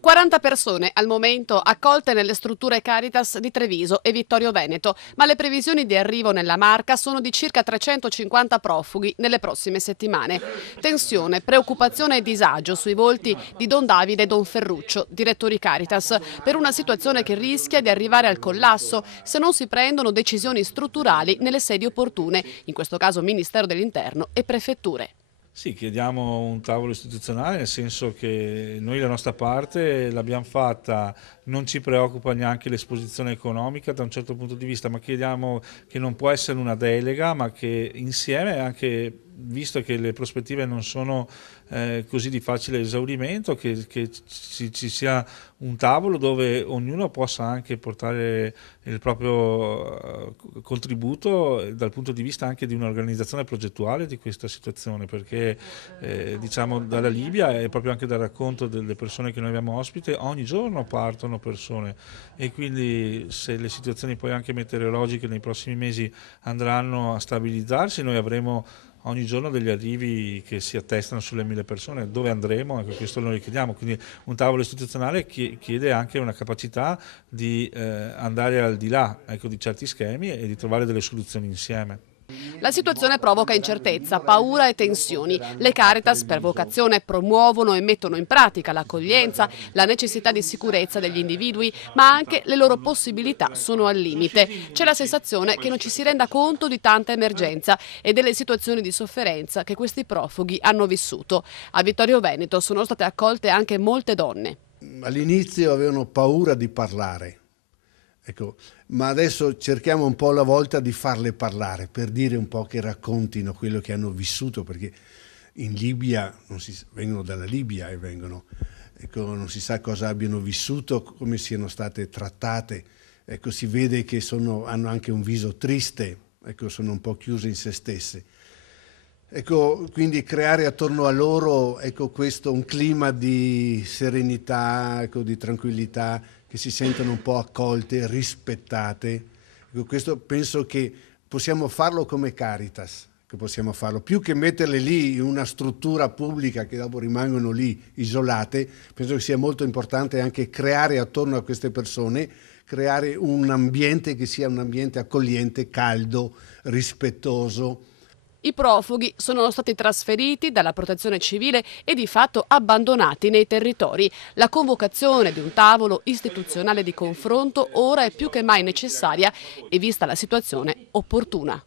40 persone al momento accolte nelle strutture Caritas di Treviso e Vittorio Veneto, ma le previsioni di arrivo nella Marca sono di circa 350 profughi nelle prossime settimane. Tensione, preoccupazione e disagio sui volti di Don Davide e Don Ferruccio, direttori Caritas, per una situazione che rischia di arrivare al collasso se non si prendono decisioni strutturali nelle sedi opportune, in questo caso Ministero dell'Interno e prefetture. Sì, chiediamo un tavolo istituzionale, nel senso che noi la nostra parte l'abbiamo fatta, non ci preoccupa neanche l'esposizione economica da un certo punto di vista, ma chiediamo che non può essere una delega, ma che insieme, anche visto che le prospettive non sono così di facile esaurimento, che ci sia un tavolo dove ognuno possa anche portare il proprio contributo dal punto di vista anche di un'organizzazione progettuale di questa situazione, perché diciamo dalla Libia e proprio anche dal racconto delle persone che noi abbiamo ospite, ogni giorno partono persone e quindi se le situazioni poi anche meteorologiche nei prossimi mesi andranno a stabilizzarsi, noi avremo ogni giorno degli arrivi che si attestano sulle 1000 persone. Dove andremo? Ecco, questo noi chiediamo, quindi un tavolo istituzionale chiede anche una capacità di andare al di là, ecco, di certi schemi e di trovare delle soluzioni insieme. La situazione provoca incertezza, paura e tensioni. Le Caritas per vocazione promuovono e mettono in pratica l'accoglienza, la necessità di sicurezza degli individui, ma anche le loro possibilità sono al limite. C'è la sensazione che non ci si renda conto di tanta emergenza e delle situazioni di sofferenza che questi profughi hanno vissuto. A Vittorio Veneto sono state accolte anche molte donne. All'inizio avevano paura di parlare. Ecco, ma adesso cerchiamo un po' alla volta di farle parlare, per dire un po' che raccontino quello che hanno vissuto, perché in Libia, vengono dalla Libia e vengono, ecco, non si sa cosa abbiano vissuto, come siano state trattate, ecco, si vede che hanno anche un viso triste, ecco, sono un po' chiuse in se stesse. Ecco, quindi creare attorno a loro, ecco, questo un clima di serenità, ecco, di tranquillità, che si sentono un po' accolte, rispettate. Ecco, questo penso che possiamo farlo come Caritas, che possiamo farlo. Più che metterle lì in una struttura pubblica che dopo rimangono lì isolate, penso che sia molto importante anche creare attorno a queste persone, creare un ambiente che sia un ambiente accogliente, caldo, rispettoso. I profughi sono stati trasferiti dalla protezione civile e di fatto abbandonati nei territori. La convocazione di un tavolo istituzionale di confronto ora è più che mai necessaria e, vista la situazione, opportuna.